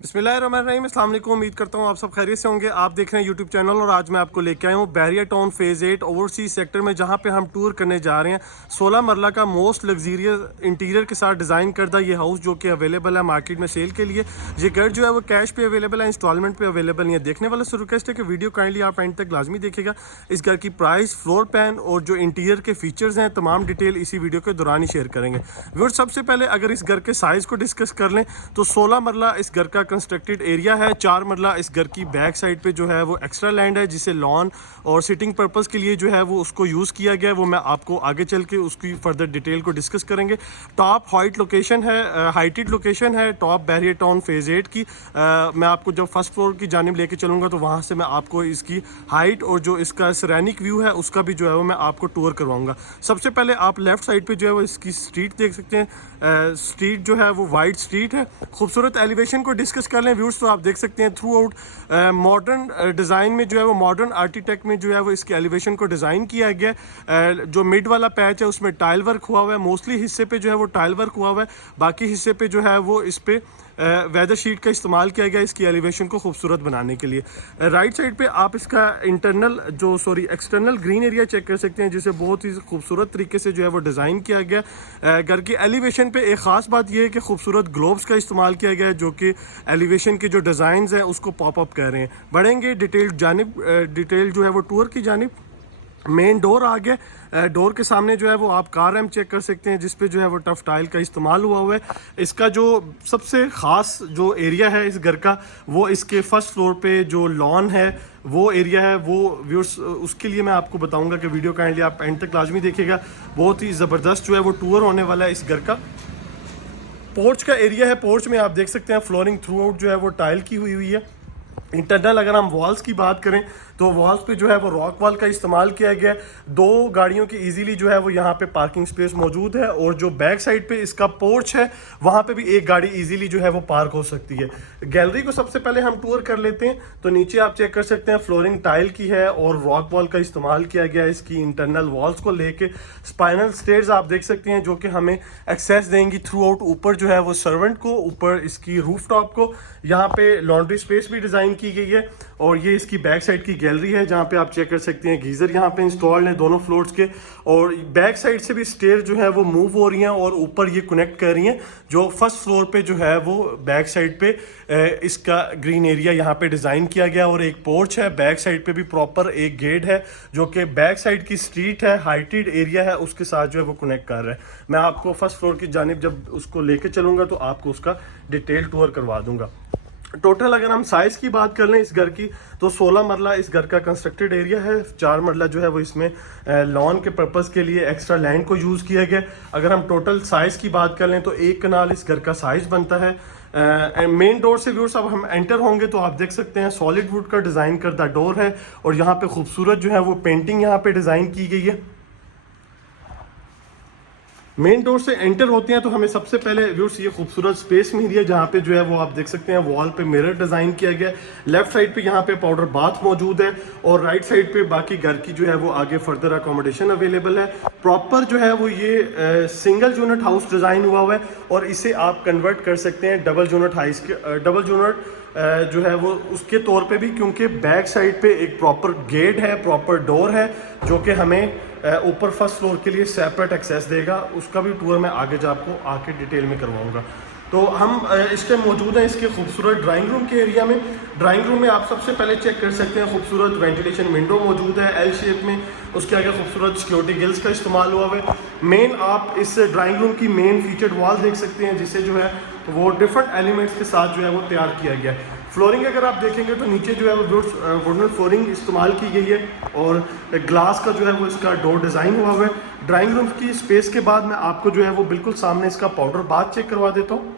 बिस्मिल्लाहिर्रहमानिर्रहीम, अस्सलाम वालेकुम। उम्मीद करता हूँ आप सब खैरियत से होंगे। आप देख रहे हैं यूट्यूब चैनल और आज मैं आपको लेके आया हूँ बहरिया टाउन फेज़ 8 ओवरसीज सेक्टर में, जहाँ पे हम टूर करने जा रहे हैं। 16 मरला का मोस्ट लग्जीरियस इंटीरियर के साथ डिज़ाइन करदा ये हाउस जो कि अवेलेबल है मार्केट में सेल के लिए। ये घर जो है वो कैश पे अवेलेबल है, इंस्टॉलमेंट पे अवेलेबल नहीं है। देखने वालों से रिक्वेस्ट है कि वीडियो काइंडली आप एंड तक लाजमी देखेगा। इस घर की प्राइस, फ्लोर प्लान और जो इंटीरियर के फीचर्स हैं तमाम डिटेल इसी वीडियो के दौरान ही शेयर करेंगे। व्यूअर्स, सबसे पहले अगर इस घर के साइज़ को डिस्कस कर लें तो 16 मरला इस घर का कंस्ट्रक्टेड एरिया है। 4 मरला इस घर की बैक साइड पे जो है वो एक्स्ट्रा लैंड है, जिसे लॉन और सिटिंग पर्पस के लिए जो है वो उसको यूज़ किया गया है। वो मैं आपको आगे चल के उसकी फर्दर डिटेल को डिस्कस करेंगे। टॉप हाइट लोकेशन है, हाइटेड लोकेशन है टॉप बहरिया टाउन फेज़ 8 की। मैं आपको जब फर्स्ट फ्लोर की जानिब लेके चलूँगा तो वहाँ से मैं आपको इसकी हाइट और जो इसका सेरेनिक व्यू है उसका भी जो है वो मैं आपको टूर करवाऊँगा। सबसे पहले आप लेफ़्ट साइड पर जो है वो इसकी स्ट्रीट देख सकते हैं। स्ट्रीट जो है वो वाइड स्ट्रीट है। खूबसूरत एलिवेशन को डिस्कस कर लें व्यूअर्स तो आप देख सकते हैं थ्रू आउट मॉडर्न डिज़ाइन में जो है वो मॉडर्न आर्किटेक्ट में जो है वो इसके एलिवेशन को डिज़ाइन किया गया है। जो मिड वाला पैच है उसमें टाइल वर्क हुआ हुआ है, मोस्टली हिस्से पे जो है वो टाइल वर्क हुआ हुआ है, बाकी हिस्से पे जो है वो इस पे वेदर शीट का इस्तेमाल किया गया इसकी एलिवेशन को खूबसूरत बनाने के लिए। राइट साइड पे आप इसका एक्सटर्नल ग्रीन एरिया चेक कर सकते हैं, जिसे बहुत ही खूबसूरत तरीके से जो है वो डिज़ाइन किया गया। घर की एलिवेशन पे एक ख़ास बात यह है कि खूबसूरत ग्लोब्स का इस्तेमाल किया गया है, जो कि एलिवेशन के जो डिज़ाइंस हैं उसको पॉप अप कर रहे हैं। बढ़ेंगे डिटेल जो है वो टूर की जानिब। मेन डोर आ गया। डोर के सामने जो है वो आप कार रैम्प चेक कर सकते हैं, जिसपे जो है वो टफ टाइल का इस्तेमाल हुआ हुआ है। इसका जो सबसे ख़ास जो एरिया है इस घर का, वो इसके फर्स्ट फ्लोर पे जो लॉन है वो एरिया है। वो व्यूअर्स उसके लिए मैं आपको बताऊंगा कि वीडियो काइंडली आप एंड तक लाजमी देखेगा। बहुत ही ज़बरदस्त जो है वो टूर होने वाला है इस घर का। पोर्च का एरिया है, पोर्च में आप देख सकते हैं फ्लोरिंग थ्रू आउट जो है वो टाइल की हुई है। इंटरनल अगर हम वॉल्स की बात करें तो वॉल्स पे जो है वो रॉक वॉल का इस्तेमाल किया गया है। 2 गाड़ियों की इजीली जो है वो यहाँ पे पार्किंग स्पेस मौजूद है, और जो बैक साइड पे इसका पोर्च है वहाँ पे भी एक गाड़ी इजीली जो है वो पार्क हो सकती है। गैलरी को सबसे पहले हम टूर कर लेते हैं तो नीचे आप चेक कर सकते हैं फ्लोरिंग टाइल की है और रॉक वॉल का इस्तेमाल किया गया है इसकी इंटरनल वॉल्स को लेके। स्पाइनल स्टेयर्स आप देख सकते हैं जो कि हमें एक्सेस देंगी थ्रू आउट ऊपर जो है वो सर्वेंट को, ऊपर इसकी रूफ टॉप को। यहाँ पे लॉन्ड्री स्पेस भी डिज़ाइन की गई है, और ये इसकी बैक साइड की गैलरी है जहाँ पे आप चेक कर सकते हैं गीज़र यहाँ पे इंस्टॉल्ड है दोनों फ्लोर्स के। और बैक साइड से भी स्टेयर जो है वो मूव हो रही हैं और ऊपर ये कनेक्ट कर रही हैं। जो फर्स्ट फ्लोर पे जो है वो बैक साइड पे इसका ग्रीन एरिया यहाँ पे डिज़ाइन किया गया, और एक पोर्च है। बैक साइड पे भी प्रॉपर एक गेट है जो कि बैक साइड की स्ट्रीट है, हाइटेड एरिया है, उसके साथ जो है वो कनेक्ट कर रहा है। मैं आपको फर्स्ट फ्लोर की जानिब जब उसको लेके चलूँगा तो आपको उसका डिटेल टूर करवा दूँगा। टोटल अगर हम साइज की बात कर लें इस घर की तो 16 मरला इस घर का कंस्ट्रक्टेड एरिया है। 4 मरला जो है वो इसमें लॉन के पर्पस के लिए एक्स्ट्रा लैंड को यूज़ किया गया। अगर हम टोटल साइज की बात कर लें तो 1 कनाल इस घर का साइज बनता है। मेन डोर से व्यूअर्स अब हम एंटर होंगे तो आप देख सकते हैं सॉलिड वुड का डिज़ाइन करदा डोर है, और यहाँ पे खूबसूरत जो है वो पेंटिंग यहाँ पे डिज़ाइन की गई है। मेन डोर से एंटर होते हैं तो हमें सबसे पहले व्यूअर्स ये खूबसूरत स्पेस मिली है, जहाँ पे जो है वो आप देख सकते हैं वॉल पे मिरर डिज़ाइन किया गया है। लेफ्ट साइड पे यहाँ पे पाउडर बाथ मौजूद है, और राइट साइड पे बाकी घर की जो है वो आगे फर्दर अकोमोडेशन अवेलेबल है। प्रॉपर जो है वो ये सिंगल यूनिट हाउस डिज़ाइन हुआ है, और इसे आप कन्वर्ट कर सकते हैं डबल यूनिट जो है वो उसके तौर पे भी, क्योंकि बैक साइड पे एक प्रॉपर गेट है, प्रॉपर डोर है जो कि हमें ऊपर फर्स्ट फ्लोर के लिए सेपरेट एक्सेस देगा। उसका भी टूर मैं आगे जो आपको आके डिटेल में करवाऊंगा। तो हम इस टाइम मौजूद हैं इसके खूबसूरत ड्राइंग रूम के एरिया में। ड्राइंग रूम में आप सबसे पहले चेक कर सकते हैं खूबसूरत वेंटिलेशन विंडो मौजूद है एल शेप में, उसके आगे खूबसूरत सिक्योरिटी गिल्स का इस्तेमाल हुआ है। मेन आप इस ड्राइंग रूम की मेन फीचर्ड वॉल देख सकते हैं, जिसे जो है वो डिफरेंट एलिमेंट्स के साथ जो है वो तैयार किया गया है। फ्लोरिंग अगर आप देखेंगे तो नीचे जो है वो वुडन फ्लोरिंग इस्तेमाल की गई है, और ग्लास का जो है वो इसका डोर डिज़ाइन हुआ है। ड्राइंग रूम की स्पेस के बाद मैं आपको जो है वो बिल्कुल सामने इसका पाउडर बाथ चेक करवा देता हूँ।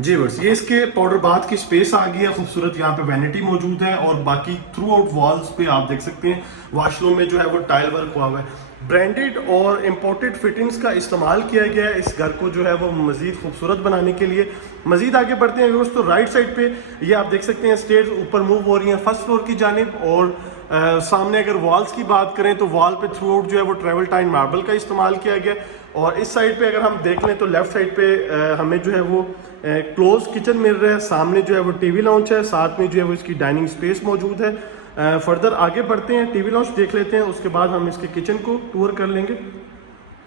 जी बस ये इसके पाउडर बाथ की स्पेस आ गई है खूबसूरत। यहाँ पे वैनिटी मौजूद है, और बाकी थ्रू आउट वॉल्स पे आप देख सकते हैं वॉशरूम में जो है वो टाइल वर्क हुआ हुआ है। ब्रांडेड और इम्पोर्टेड फिटिंग्स का इस्तेमाल किया गया है इस घर को जो है वो मज़ीद खूबसूरत बनाने के लिए। मज़ीद आगे बढ़ते हैं व्यूअर्स तो राइट साइड पे ये आप देख सकते हैं स्टेयर्स ऊपर मूव हो रही हैं फर्स्ट फ्लोर की जानिब, और सामने अगर वॉल्स की बात करें तो वॉल पे थ्रू आउट जो है वो ट्रेवल टाइन मार्बल का इस्तेमाल किया गया। और इस साइड पे अगर हम देख लें तो लेफ्ट साइड पे हमें जो है वो क्लोज किचन मिल रहा है। सामने जो है वो टीवी लाउंज है, साथ में जो है वो इसकी डाइनिंग स्पेस मौजूद है। फर्दर आगे बढ़ते हैं, टीवी लाउंज देख लेते हैं, उसके बाद हम इसके किचन को टूर कर लेंगे।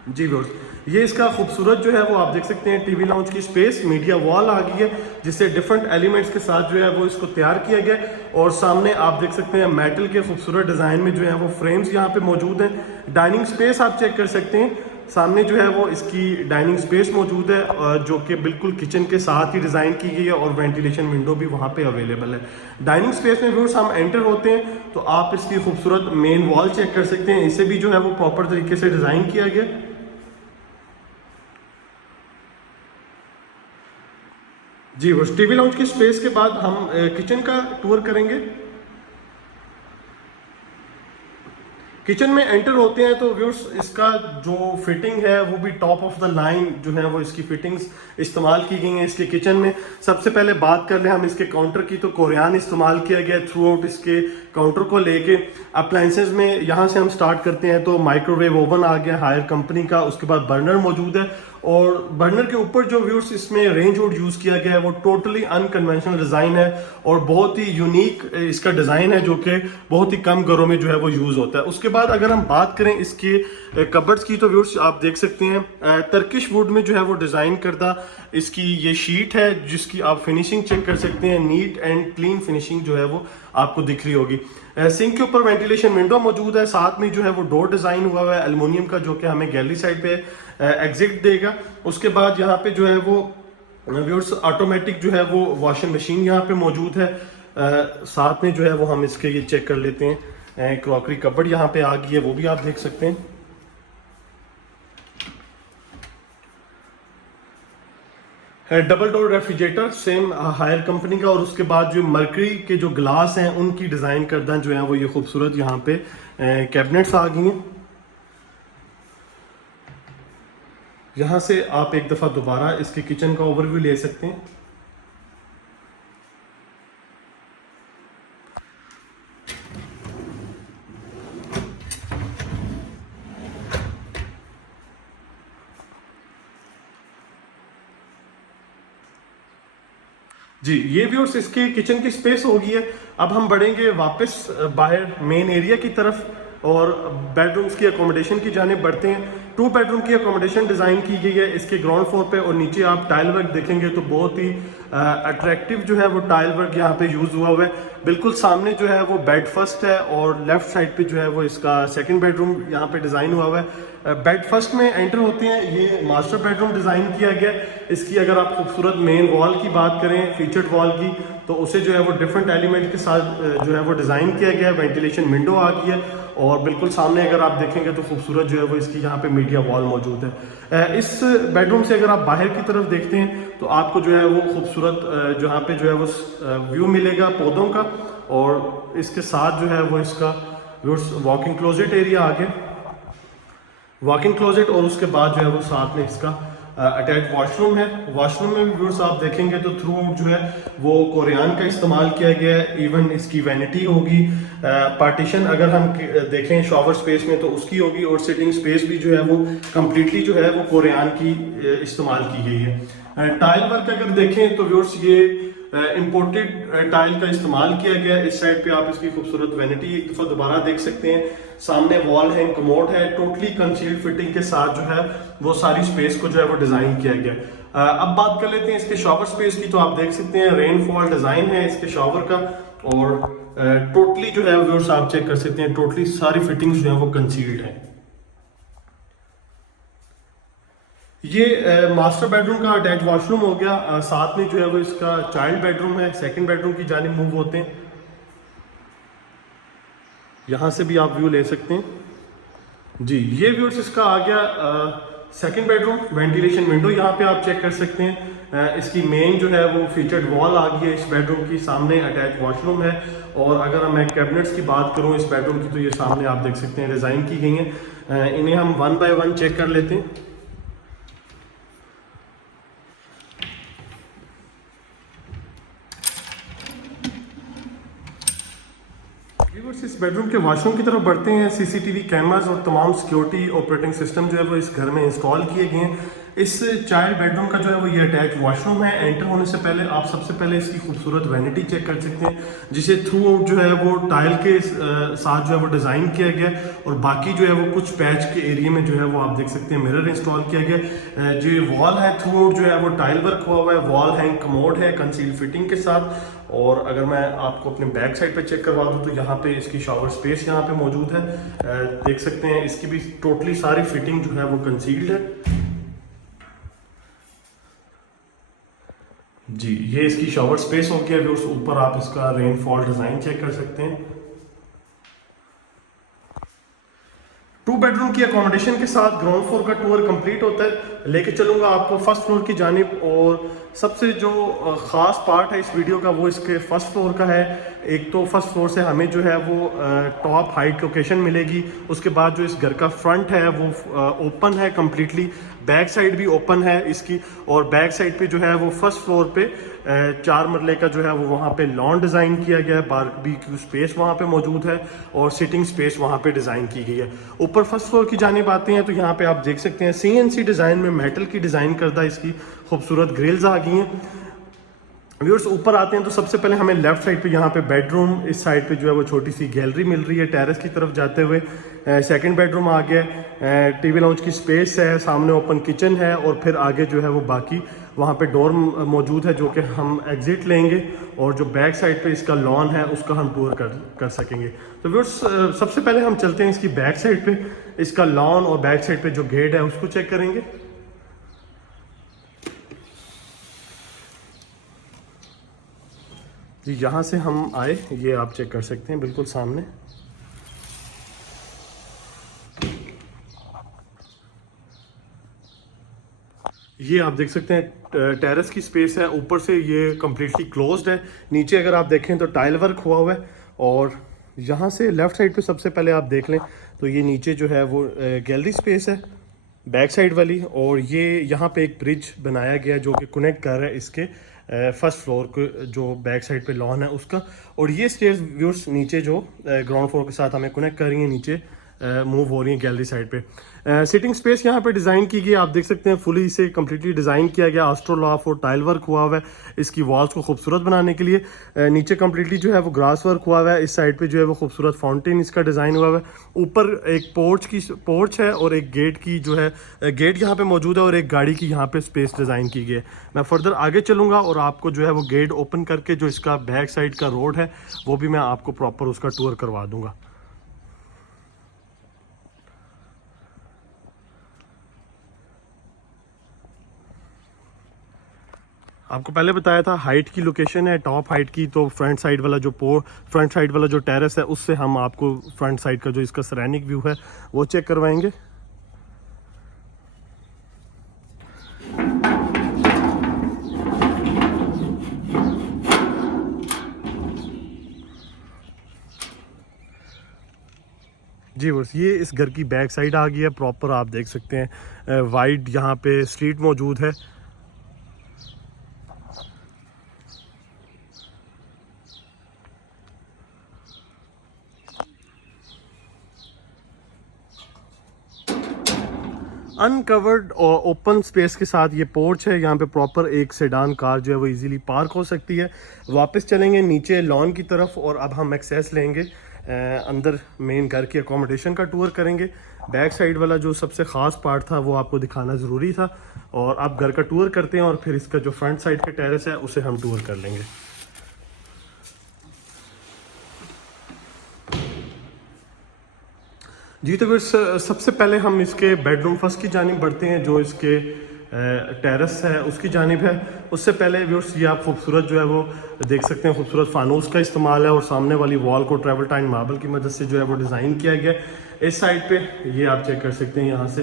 जी व्यूअर्स, ये इसका खूबसूरत जो है वो आप देख सकते हैं टीवी लाउंज की स्पेस, मीडिया वॉल आ गई है जिससे डिफरेंट एलिमेंट्स के साथ जो है वो इसको तैयार किया गया। और सामने आप देख सकते हैं मेटल के खूबसूरत डिज़ाइन में जो है वो फ्रेम्स यहाँ पे मौजूद हैं। डाइनिंग स्पेस आप चेक कर सकते हैं, सामने जो है वो इसकी डाइनिंग स्पेस मौजूद है जो कि बिल्कुल किचन के साथ ही डिज़ाइन की गई है और वेंटिलेशन विंडो भी वहाँ पे अवेलेबल है। डाइनिंग स्पेस में व्यूअर्स हम एंटर होते हैं तो आप इसकी खूबसूरत मेन वॉल चेक कर सकते हैं, इसे भी जो है वो प्रॉपर तरीके से डिज़ाइन किया गया। जी बस टीवी लाउंज की स्पेस के बाद हम किचन का टूर करेंगे। किचन में एंटर होते हैं तो व्यूअर्स इसका जो फिटिंग है वो भी टॉप ऑफ द लाइन जो है वो इसकी फिटिंग्स इस्तेमाल की गई हैं इसके किचन में। सबसे पहले बात कर लें हम इसके काउंटर की, तो कोरियान इस्तेमाल किया गया थ्रू आउट इसके काउंटर को लेके। अप्लाइंसेस में यहाँ से हम स्टार्ट करते हैं तो माइक्रोवेव ओवन आ गया हायर कंपनी का, उसके बाद बर्नर मौजूद है और बर्नर के ऊपर जो व्यूअर्स इसमें रेंज हुड यूज़ किया गया है वो टोटली अनकन्वेंशनल डिज़ाइन है और बहुत ही यूनिक इसका डिज़ाइन है जो कि बहुत ही कम घरों में जो है वो यूज़ होता है। उसके बाद अगर हम बात करें इसके कबर्ड्स की तो व्यूअर्स आप देख सकते हैं टर्किश वुड में जो है वो डिज़ाइन करदा इसकी ये शीट है जिसकी आप फिनिशिंग चेक कर सकते हैं। नीट एंड क्लीन फिनिशिंग जो है वो आपको दिख रही होगी। सिंक के ऊपर वेंटिलेशन विंडो मौजूद है, साथ में जो है वो डोर डिज़ाइन हुआ हुआ है एल्युमिनियम का जो कि हमें गैलरी साइड पे एग्जिट देगा। उसके बाद यहाँ पे जो है वो व्यूअर्स ऑटोमेटिक जो है वो वॉशिंग मशीन यहाँ पे मौजूद है। साथ में जो है वो हम इसके ये चेक कर लेते हैं, क्रॉकरी कबर्ड यहाँ पे आ गई है, वो भी आप देख सकते हैं। Double door refrigerator same Haier company का और उसके बाद जो मर्करी के जो ग्लास हैं उनकी डिज़ाइन करदा जो है वो ये खूबसूरत यहाँ पे कैबिनेट्स आ गई हैं। यहाँ से आप एक दफ़ा दोबारा इसके किचन का ओवरव्यू ले सकते हैं। जी ये व्यूअर्स इसके किचन की स्पेस होगी है। अब हम बढ़ेंगे वापस बाहर मेन एरिया की तरफ और बेडरूम्स की अकोमोडेशन की जाने बढ़ते हैं। 2 बेडरूम की अकोमोडेशन डिज़ाइन की गई है इसके ग्राउंड फ्लोर पे और नीचे आप टाइल वर्क देखेंगे तो बहुत ही अट्रैक्टिव जो है वो टाइल वर्क यहाँ पे यूज़ हुआ हुआ है। बिल्कुल सामने जो है वो बेड फर्स्ट है और लेफ्ट साइड पे जो है वो इसका सेकंड बेडरूम यहाँ पे डिज़ाइन हुआ हुआ है। बेड फर्स्ट में एंटर होते हैं, ये मास्टर बेडरूम डिज़ाइन किया गया। इसकी अगर आप खूबसूरत मेन वॉल की बात करें, फीचर्ड वॉल की, तो उसे जो है वो डिफरेंट एलिमेंट के साथ जो है वो डिज़ाइन किया गया है। वेंटिलेशन विंडो आ गई है और बिल्कुल सामने अगर आप देखेंगे तो खूबसूरत जो है वो इसकी यहाँ पे मीडिया वॉल मौजूद है। इस बेडरूम से अगर आप बाहर की तरफ देखते हैं तो आपको जो है वो खूबसूरत जहाँ पे जो है वो व्यू मिलेगा पौधों का और इसके साथ जो है वो इसका वॉकिंग क्लोजेट एरिया आ गया, वॉकिंग क्लोजेट और उसके बाद जो है वो साथ में इसका अटैच वॉशरूम है। वॉशरूम में भी व्यूअर्स आप देखेंगे तो थ्रू आउट जो है वो कोरियान का इस्तेमाल किया गया है। इवन इसकी वैनिटी होगी, पार्टीशन अगर हम देखें शॉवर स्पेस में तो उसकी होगी और सिटिंग स्पेस भी जो है वो कम्प्लीटली जो है वो कोरियान की इस्तेमाल की गई है। टाइल वर्क अगर देखें तो व्यूअर्स ये इंपोर्टेड टाइल का इस्तेमाल किया गया है। इस साइड पे आप इसकी खूबसूरत वैनिटी एक दफ़ा दोबारा देख सकते हैं। सामने वॉल है, कमोड है, टोटली कंसील्ड फिटिंग के साथ जो है वो सारी स्पेस को जो है वो डिज़ाइन किया गया। अब बात कर लेते हैं इसके शॉवर स्पेस की, तो आप देख सकते हैं रेनफॉल डिज़ाइन है इसके शॉवर का और टोटली जो है व्यूअर्स आप चेक कर सकते हैं, टोटली सारी फिटिंग्स जो है वो कंसील्ड है। ये मास्टर बेडरूम का अटैच वॉशरूम हो गया। साथ में जो है वो इसका चाइल्ड बेडरूम है, सेकंड बेडरूम की जानिब मूव होते हैं। यहाँ से भी आप व्यू ले सकते हैं। जी ये व्यूअर्स इसका आ गया सेकंड बेडरूम, वेंटिलेशन विंडो यहाँ पे आप चेक कर सकते हैं। इसकी मेन जो है वो फीचर्ड वॉल आ गई है इस बेडरूम की, सामने अटैच वॉशरूम है और अगर मैं कैबिनेट्स की बात करूँ इस बेडरूम की तो ये सामने आप देख सकते हैं डिज़ाइन की गई हैं। इन्हें हम 1 बाय 1 चेक कर लेते हैं। व्यूअर्स इस बेडरूम के वॉशरूम की तरफ बढ़ते हैं। सीसीटीवी कैमरास और तमाम सिक्योरिटी ऑपरेटिंग सिस्टम जो है वो इस घर में इंस्टॉल किए गए हैं। इस चाइल्ड बेडरूम का जो है वो ये अटैच वॉशरूम है। एंटर होने से पहले आप सबसे पहले इसकी खूबसूरत वैनिटी चेक कर सकते हैं, जिसे थ्रू आउट जो है वो टाइल के साथ जो है वो डिज़ाइन किया गया और बाकी जो है वो कुछ पैच के एरिया में जो है वो आप देख सकते हैं मिरर इंस्टॉल किया गया। जो वॉल है थ्रू आउट जो है वो टाइल वर्क हुआ हुआ है। वॉल हैंग कमोड है कंसील फिटिंग के साथ। और अगर मैं आपको अपने बैक साइड पे चेक करवा दूं तो यहाँ पे इसकी शावर स्पेस यहाँ पे मौजूद है। देख सकते हैं इसकी भी टोटली सारी फिटिंग जो है वो कंसील्ड है जी। ये इसकी शावर स्पेस हो गया। उस ऊपर आप इसका रेनफॉल डिजाइन चेक कर सकते हैं। 2 बेडरूम की अकोमोडेशन के साथ ग्राउंड फ्लोर का टूर कंप्लीट होता है। लेके चलूंगा आपको फर्स्ट फ्लोर की जानिब। और सबसे जो ख़ास पार्ट है इस वीडियो का वो इसके फर्स्ट फ्लोर का है। एक तो फर्स्ट फ्लोर से हमें जो है वो टॉप हाइट लोकेशन मिलेगी। उसके बाद जो इस घर का फ्रंट है वो ओपन है कम्प्लीटली। बैक साइड भी ओपन है इसकी। और बैक साइड पे जो है वो फर्स्ट फ्लोर पे 4 मरले का जो है वो वहाँ पे लॉन डिज़ाइन किया गया है। बारबेक्यू स्पेस वहाँ पे मौजूद है और सिटिंग स्पेस वहाँ पे डिज़ाइन की गई है। ऊपर फर्स्ट फ्लोर की जानिब आते हैं तो यहाँ पे आप देख सकते हैं CNC डिज़ाइन में मेटल की डिज़ाइन करदा इसकी खूबसूरत ग्रिल्स आ गई हैं। व्यूअर्स ऊपर आते हैं तो सबसे पहले हमें लेफ्ट साइड पे यहाँ पे बेडरूम, इस साइड पे जो है वो छोटी सी गैलरी मिल रही है टेरेस की तरफ जाते हुए। सेकंड बेडरूम आ गया। टीवी लाउंज की स्पेस है, सामने ओपन किचन है और फिर आगे जो है वो बाकी वहाँ पे डोर मौजूद है जो कि हम एग्जिट लेंगे। और जो बैक साइड पे इसका लॉन है उसका हम टूर कर सकेंगे। तो व्यूअर्स सबसे पहले हम चलते हैं इसकी बैक साइड पे। इसका लॉन और बैक साइड पे जो गेट है उसको चेक करेंगे। जी यहाँ से हम आए, ये आप चेक कर सकते हैं बिल्कुल सामने। ये आप देख सकते हैं टेरेस की स्पेस है। ऊपर से ये कम्प्लीटली क्लोज्ड है। नीचे अगर आप देखें तो टाइल वर्क हुआ हुआ है। और यहाँ से लेफ़्ट साइड पे सबसे पहले आप देख लें तो ये नीचे जो है वो गैलरी स्पेस है बैक साइड वाली। और ये यहाँ पे एक ब्रिज बनाया गया जो कि कनेक्ट कर रहा है इसके फर्स्ट फ्लोर को, जो बैक साइड पे लॉन है उसका। और ये स्टेयर्स व्यूअर्स नीचे जो ग्राउंड फ्लोर के साथ हमें कनेक्ट कर रही हैं, नीचे मूव हो रही है गैलरी साइड पे। सिटिंग स्पेस यहाँ पे डिज़ाइन की गई, आप देख सकते हैं फुली इसे कम्प्लीटली डिज़ाइन किया गया। आस्ट्रोलॉफ और टाइल वर्क हुआ हुआ है इसकी वॉल्स को खूबसूरत बनाने के लिए। नीचे कम्प्लीटली जो है वो ग्रास वर्क हुआ हुआ है। इस साइड पे जो है वो खूबसूरत फाउंटेन इसका डिज़ाइन हुआ हुआ है। ऊपर एक पोर्च है और एक गेट की जो है गेट यहाँ पे मौजूद है और एक गाड़ी की यहाँ पे स्पेस डिज़ाइन की गई है। मैं फर्दर आगे चलूँगा और आपको जो है वो गेट ओपन करके जो इसका बैक साइड का रोड है वो भी मैं आपको प्रॉपर उसका टूर करवा दूँगा। आपको पहले बताया था हाइट की लोकेशन है टॉप हाइट की। तो फ्रंट साइड वाला जो टेरेस है उससे हम आपको फ्रंट साइड का जो इसका सेरेनिक व्यू है वो चेक करवाएंगे। जी बस ये इस घर की बैक साइड आ गई है प्रॉपर। आप देख सकते हैं वाइड यहाँ पे स्ट्रीट मौजूद है। अनकवर्ड और ओपन स्पेस के साथ ये पोर्च है। यहाँ पे प्रॉपर एक सेडान कार जो है वो इजीली पार्क हो सकती है। वापस चलेंगे नीचे लॉन की तरफ और अब हम एक्सेस लेंगे अंदर मेन घर की अकोमोडेशन का टूर करेंगे। बैक साइड वाला जो सबसे ख़ास पार्ट था वो आपको दिखाना ज़रूरी था। और अब घर का टूर करते हैं और फिर इसका जो फ्रंट साइड का टेरेस है उसे हम टूर कर लेंगे। जी तो फिर सबसे पहले हम इसके बेडरूम फर्स्ट की जानिब बढ़ते हैं जो इसके टेरेस है उसकी जानिब है। उससे पहले व्यूअर्स ये आप खूबसूरत जो है वो देख सकते हैं खूबसूरत फानूस का इस्तेमाल है और सामने वाली वॉल को ट्रेवल टाइन मार्बल की मदद से जो है वो डिज़ाइन किया गया। इस साइड पे ये आप चेक कर सकते हैं यहाँ से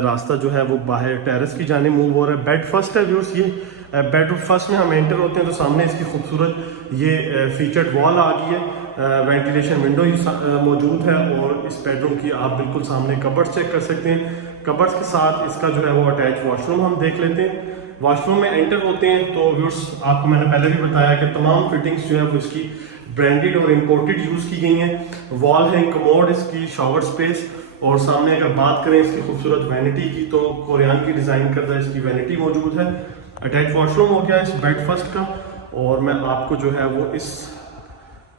रास्ता जो है वो बाहर टेरेस की जानिब मूव हो रहा है। बेड फर्स्ट है व्यूअर्स। ये बेडरूम फर्स्ट में हम एंटर होते हैं तो सामने इसकी खूबसूरत ये फीचर्ड वॉल आ गई है। वेंटिलेशन विंडो मौजूद है। और इस बेडरूम की आप बिल्कुल सामने कबर्ड्स चेक कर सकते हैं। कबर्ड्स के साथ इसका जो है वो अटैच वॉशरूम हम देख लेते हैं। वॉशरूम में एंटर होते हैं तो व्यूअर्स आपको मैंने पहले भी बताया कि तमाम फिटिंग्स जो है वो इसकी ब्रांडेड और इम्पोर्टेड यूज़ की गई हैं। वॉल है कमोड इसकी, शावर स्पेस, और सामने अगर बात करें इसकी खूबसूरत वैनिटी की तो कोरियन की डिज़ाइन करता है इसकी वैनिटी मौजूद है। अटैच वॉशरूम हो गया इस बेड फर्स्ट का, और मैं आपको जो है वो इस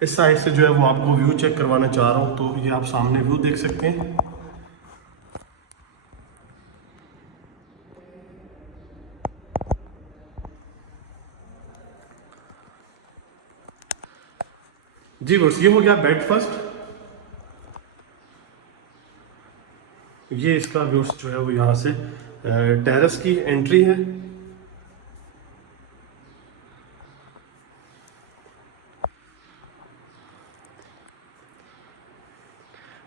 साइड से जो है वो आपको व्यू चेक करवाना चाह रहा हूँ। तो ये आप सामने व्यू देख सकते हैं। जी बस ये हो गया बेड फर्स्ट। ये इसका व्यू जो है वो यहाँ से टेरेस की एंट्री है।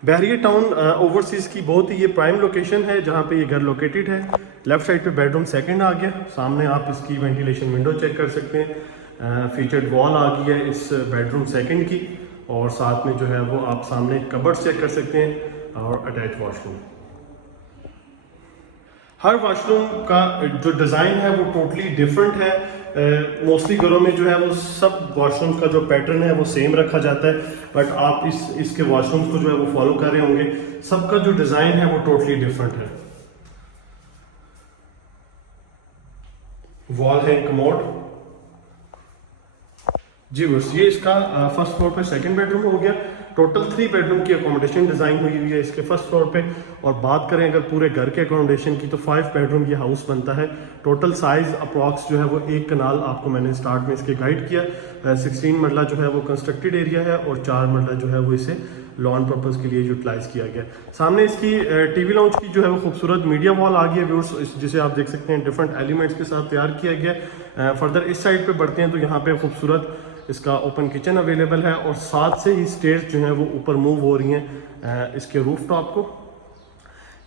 बहरिया टाउन ओवरसीज की बहुत ही ये प्राइम लोकेशन है जहाँ पे ये घर लोकेटेड है। लेफ्ट साइड पे बेडरूम सेकंड आ गया। सामने आप इसकी वेंटिलेशन विंडो चेक कर सकते हैं। फीचर्ड वॉल आ गई है इस बेडरूम सेकंड की, और साथ में जो है वो आप सामने कबर्ड चेक कर सकते हैं और अटैच वॉशरूम। हर वॉशरूम का जो डिज़ाइन है वो टोटली डिफरेंट है। मोस्टली घरों में जो है वो सब वॉशरूम्स का जो पैटर्न है वो सेम रखा जाता है, बट आप इसके वॉशरूम्स को जो है वो फॉलो कर रहे होंगे। सबका जो डिज़ाइन है वो टोटली डिफरेंट है। वॉल है कमोड। जी बस ये इसका फर्स्ट फ्लोर पे सेकंड बेडरूम हो गया। टोटल 3 बेडरूम की अकोमोडेशन डिज़ाइन हुई हुई है इसके फर्स्ट फ्लोर पे। और बात करें अगर पूरे घर के अकोमोडेशन की तो 5 बेडरूम ये हाउस बनता है। टोटल साइज अप्रॉक्स जो है वो 1 कनाल आपको मैंने स्टार्ट में इसके गाइड किया। 16 मरला जो है वो कंस्ट्रक्टेड एरिया है और 4 मरला जो है वो इसे लॉन पर्पज़ के लिए यूटिलाइज किया गया। सामने इसकी टीवी लाउंज की जो है वो खूबसूरत मीडिया वॉल आ गई है व्यूअर्स, जिसे आप देख सकते हैं डिफरेंट एलिमेंट्स के साथ तैयार किया गया। फर्दर इस साइड पे बढ़ते हैं तो यहाँ पे खूबसूरत इसका ओपन किचन अवेलेबल है, और साथ से ही स्टेयर्स जो हैं वो ऊपर मूव हो रही हैं इसके रूफ टॉप को।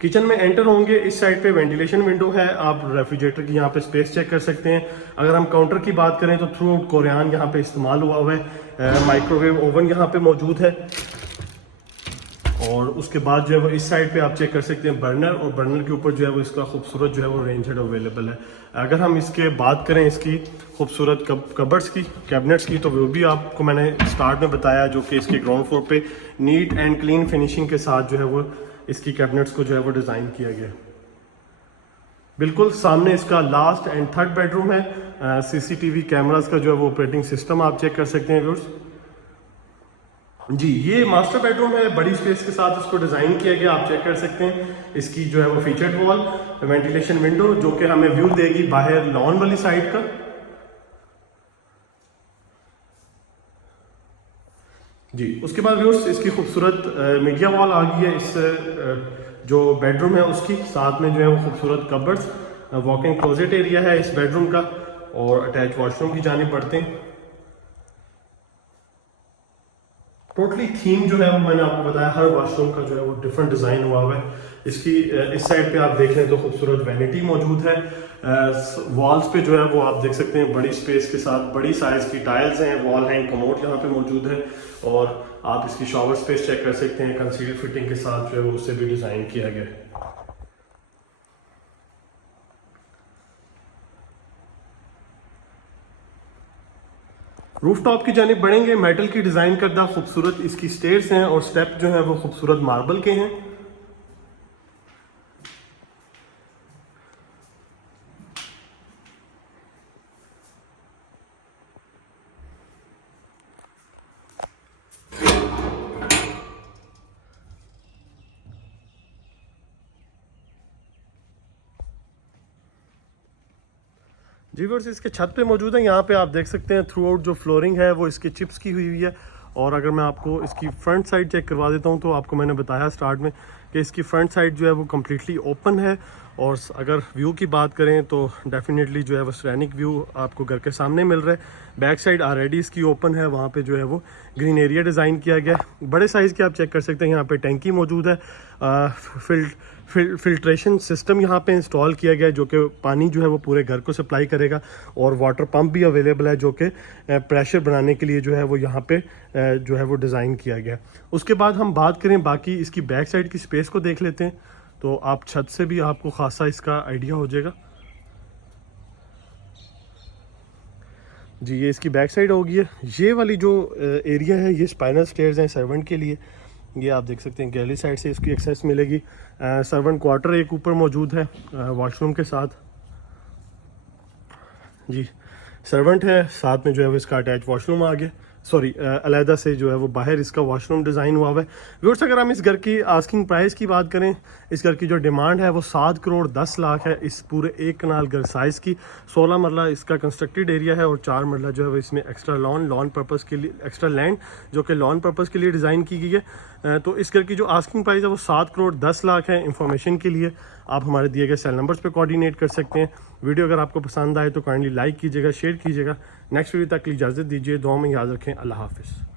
किचन में एंटर होंगे, इस साइड पे वेंटिलेशन विंडो है। आप रेफ्रिजरेटर की यहाँ पे स्पेस चेक कर सकते हैं। अगर हम काउंटर की बात करें तो थ्रू आउट कोरियन यहाँ पे इस्तेमाल हुआ है। माइक्रोवेव ओवन यहाँ पे मौजूद है, और उसके बाद जो है वो इस साइड पे आप चेक कर सकते हैं बर्नर, और बर्नर के ऊपर जो है वो इसका खूबसूरत जो है वो रेंज हेड अवेलेबल है। अगर हम इसके बात करें इसकी खूबसूरत कबर्ड्स की, कैबिनेट्स की, तो वो भी आपको मैंने स्टार्ट में बताया, जो कि इसके ग्राउंड फ्लोर पे नीट एंड क्लीन फिनिशिंग के साथ जो है वो इसकी कैबिनेट्स को जो है वो डिज़ाइन किया गया। बिल्कुल सामने इसका लास्ट एंड थर्ड बेडरूम है। सीसीटीवी कैमरास का जो है वो ऑपरेटिंग सिस्टम आप चेक कर सकते हैं व्यूअर्स। जी ये मास्टर बेडरूम है, बड़ी स्पेस के साथ इसको डिज़ाइन किया गया, आप चेक कर सकते हैं। इसकी जो है वो फीचर्ड वॉल, वेंटिलेशन विंडो जो कि हमें व्यू देगी बाहर लॉन वाली साइड का। जी उसके बाद व्यूअर्स इसकी खूबसूरत मीडिया वॉल आ गई है इस जो बेडरूम है उसकी। साथ में जो है वो खूबसूरत cupboards, walk in closet area है इस बेडरूम का, और अटैच वॉशरूम की जानिब बढ़ते हैं। टोटली थीम जो है वो मैंने आपको बताया, हर वॉशरूम का जो है वो डिफरेंट डिज़ाइन हुआ हुआ है। इसकी इस साइड पे आप देख रहे हैं तो खूबसूरत वैनिटी मौजूद है। वॉल्स पे जो है वो आप देख सकते हैं बड़ी स्पेस के साथ बड़ी साइज़ की टाइल्स हैं। वॉल हैंग कमोड यहाँ पे मौजूद है, और आप इसकी शावर स्पेस चेक कर सकते हैं। कंसील फिटिंग के साथ जो है उससे भी डिज़ाइन किया गया है। रूफ टॉप की जानिब बढ़ेंगे। मेटल की डिज़ाइन करदा खूबसूरत इसकी स्टेयर्स हैं, और स्टेप जो है वो खूबसूरत मार्बल के हैं। जी व्यूअर्स इसके छत पे मौजूद है। यहाँ पे आप देख सकते हैं थ्रू आउट जो फ्लोरिंग है वो इसकी चिप्स की हुई है। और अगर मैं आपको इसकी फ्रंट साइड चेक करवा देता हूँ तो आपको मैंने बताया स्टार्ट में कि इसकी फ्रंट साइड जो है वो कम्प्लीटली ओपन है। और अगर व्यू की बात करें तो डेफिनेटली जो है वो सेरेनिक व्यू आपको घर के सामने मिल रहा है। बैक साइड ऑलरेडी इसकी ओपन है, वहाँ पे जो है वो ग्रीन एरिया डिज़ाइन किया गया है। बड़े साइज़ के आप चेक कर सकते हैं। यहाँ पे टैंकी मौजूद है। फिल्ट्रेशन सिस्टम यहाँ पे इंस्टॉल किया गया है, जो कि पानी जो है वो पूरे घर को सप्लाई करेगा। और वाटर पंप भी अवेलेबल है, जो कि प्रेशर बनाने के लिए जो है वो यहाँ पे जो है वो डिज़ाइन किया गया है। उसके बाद हम बात करें बाकी इसकी बैक साइड की स्पेस को देख लेते हैं, तो आप छत से भी आपको खासा इसका आइडिया हो जाएगा। जी। ये इसकी बैक साइड होगी है। ये वाली जो एरिया है ये स्पाइनल स्टेयर्स हैं सर्वेंट के लिए। ये आप देख सकते हैं गैलरी साइड से इसकी एक्सेस मिलेगी। सर्वेंट क्वार्टर एक ऊपर मौजूद है वॉशरूम के साथ। जी सर्वेंट है, साथ में जो है वो इसका अटैच वॉशरूम आ गया। सॉरी अलहदा से जो है वो बाहर इसका वॉशरूम डिज़ाइन हुआ हुआ है। व्यूअर्स अगर हम इस घर की आस्किंग प्राइस की बात करें, इस घर की जो डिमांड है वो 7 करोड़ 10 लाख है इस पूरे 1 कनाल घर साइज़ की। 16 मरला इसका कंस्ट्रक्टेड एरिया है और 4 मरला जो है वो इसमें एक्स्ट्रा लॉन पर्पज़ के लिए, एक्स्ट्रा लैंड जो कि लॉन पर्पज़ के लिए डिज़ाइन की गई है। तो इस घर की जो आस्किंग प्राइस है वो 7 करोड़ 10 लाख है। इंफॉर्मेशन के लिए आप हमारे दिए गए सेल नंबर्स पे कोऑर्डिनेट कर सकते हैं। वीडियो अगर आपको पसंद आए तो काइंडली लाइक कीजिएगा, शेयर कीजिएगा। नेक्स्ट वीडियो तक की इजाज़त दीजिए। दुआ में याद रखें। अल्लाह हाफिज़।